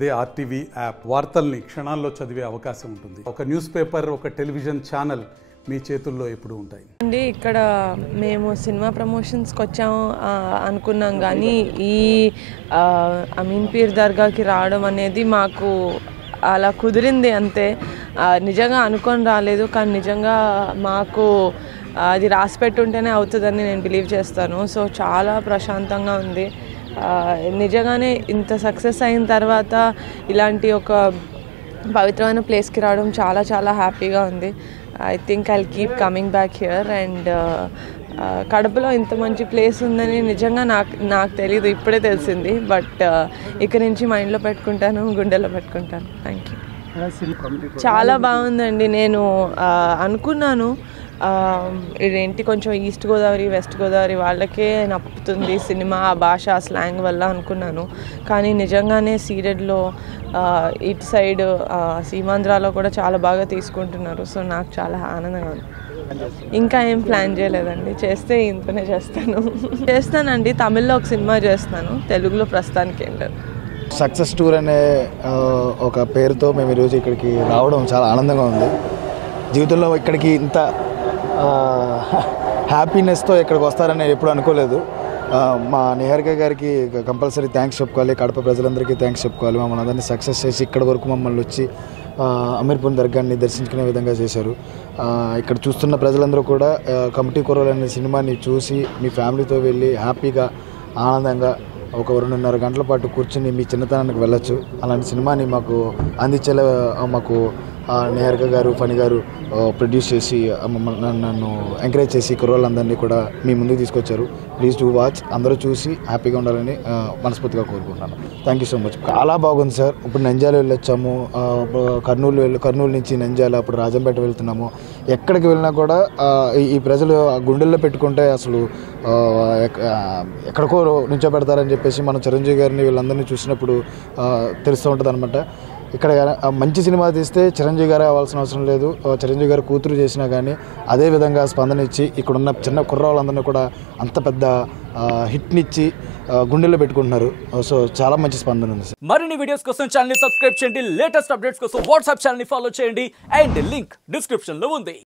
అదే RTV app వార్తల్ని క్షణాల్లో చదివే అవకాశం ఉంటుంది. ఒక న్యూస్ పేపర్, ఒక టెలివిజన్ ఛానల్ మీ చేతుల్లో ఎప్పుడు ఉంటాయి. అండి ఇక్కడ మేము సినిమా ప్రమోషన్స్కి వచ్చాము అనుకున్నాం, కానీ ఈ అమీన్ పీర్ దర్గాకి రావడం అనేది మాకు అలా కుదిరింది అంతే. నిజంగా అనుకొని రాలేదు, కానీ నిజంగా మాకు అది రాసి పెట్టుంటేనే అవుతుందని నేను బిలీవ్ చేస్తాను. సో చాలా ప్రశాంతంగా ఉంది. నిజంగానే ఇంత సక్సెస్ అయిన తర్వాత ఇలాంటి ఒక పవిత్రమైన ప్లేస్కి రావడం చాలా చాలా హ్యాపీగా ఉంది. I think I'll keep coming back here. And కడపలో ఇంత మంచి ప్లేస్ ఉందని నిజంగా నాకు తెలీదు, ఇప్పుడే తెలిసింది. బట్ ఇక్కడి నుంచి మైండ్లో పెట్టుకుంటాను, గుండెలో పెట్టుకుంటాను. Thank you. చాలా బాగుందండి. నేను అనుకున్నాను ఇదేంటి కొంచెం ఈస్ట్ గోదావరి వెస్ట్ గోదావరి వాళ్ళకే నప్పుతుంది సినిమా, ఆ భాష, ఆ స్లాంగ్ వల్ల అనుకున్నాను. కానీ నిజంగానే సీడెడ్లో ఇటు సైడ్ సీమాంధ్రాలో కూడా చాలా బాగా తీసుకుంటున్నారు. సో నాకు చాలా ఆనందంగా ఉంది. ఇంకా ఏం ప్లాన్ చేయలేదండి, చేస్తే ఇంతనే చేస్తానండి. తమిళ్లో ఒక సినిమా చేస్తాను, తెలుగులో ప్రస్తుతానికి ఏం లేదు. సక్సెస్ టూర్ అనే ఒక పేరుతో మేము ఈరోజు ఇక్కడికి రావడం చాలా ఆనందంగా ఉంది. జీవితంలో ఇక్కడికి ఇంత హ్యాపీనెస్తో ఇక్కడికి వస్తారని నేను ఎప్పుడు అనుకోలేదు. మా నిహారిక గారికి కంపల్సరీ థ్యాంక్స్ చెప్పుకోవాలి, కడప ప్రజలందరికీ థ్యాంక్స్ చెప్పుకోవాలి. మమ్మల్ని అందరినీ సక్సెస్ చేసి ఇక్కడి వరకు మమ్మల్ని వచ్చి అమీర్పూర్ దర్గాని దర్శించుకునే విధంగా చేశారు. ఇక్కడ చూస్తున్న ప్రజలందరూ కూడా కమిటీ కుర్రోలు అనే సినిమాని చూసి మీ ఫ్యామిలీతో వెళ్ళి హ్యాపీగా ఆనందంగా ఒక 2.5 గంటల పాటు కూర్చుని మీ చిన్నతనానికి వెళ్ళొచ్చు. అలాంటి సినిమాని మాకు అందించేలా మాకు నిహారిక గారు, ఫణి గారు ప్రొడ్యూస్ చేసి నన్ను ఎంకరేజ్ చేసి కుర్రోళ్ళందరినీ కూడా మీ ముందుకు తీసుకొచ్చారు. Please do watch. అందరూ చూసి హ్యాపీగా ఉండాలని మనస్ఫూర్తిగా కోరుకుంటున్నాను. Thank you so much. చాలా బాగుంది సార్. ఇప్పుడు నంద్యాల వెళ్ళొచ్చాము, కర్నూలు నుంచి నంద్యాల, అప్పుడు రాజంపేట వెళ్తున్నాము. ఎక్కడికి వెళ్ళినా కూడా ఈ ప్రజలు గుండెల్లో పెట్టుకుంటే అసలు ఎక్కడికో నుంచోబెడతారని చెప్పేసి మనం చిరంజీవి గారిని వీళ్ళందరినీ చూసినప్పుడు తెలుస్తూ ఉంటుంది అనమాట. ఇక్కడ మంచి సినిమా తీస్తే చిరంజీవి గారే అవ్వాల్సిన అవసరం లేదు, చిరంజీవి గారు కూతురు చేసినా కానీ అదే విధంగా స్పందన ఇచ్చి ఇక్కడున్న చిన్న కుర్రవాళ్ళందరినీ కూడా అంత పెద్ద హిట్నిచ్చి గుండెల్లో పెట్టుకుంటున్నారు. సో చాలా మంచి స్పందన ఉంది. మరిన్ని వీడియోస్ కోసం ఛానల్ ని సబ్స్క్రైబ్ చేయండి, లేటెస్ట్ అప్డేట్స్ కోసం వాట్సాప్ ఛానల్ ని ఫాలో చేయండి, అండ్ లింక్ డిస్క్రిప్షన్ లో ఉంది.